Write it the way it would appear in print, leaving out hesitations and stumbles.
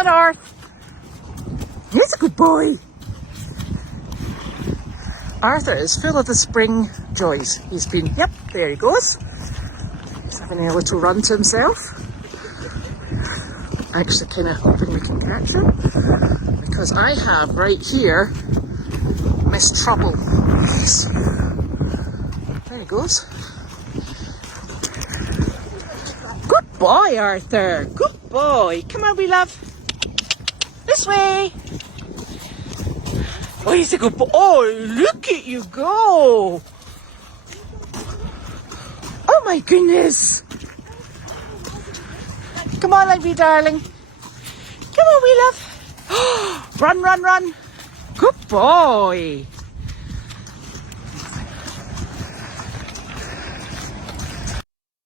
on, Arth. He's a good boy. Arthur is full of the spring joys. He's been, yep, there he goes. He's having a little run to himself. Actually kind of hoping we can catch him, because I have right here Miss Trouble. Yes. There he goes. Good boy, Arthur. Good boy. Come on, wee love. This way. Oh, he's a good boy. Oh, look at you go. Oh my goodness. Come on, like me, darling. Come on, wee love. Run, run, run. Good boy.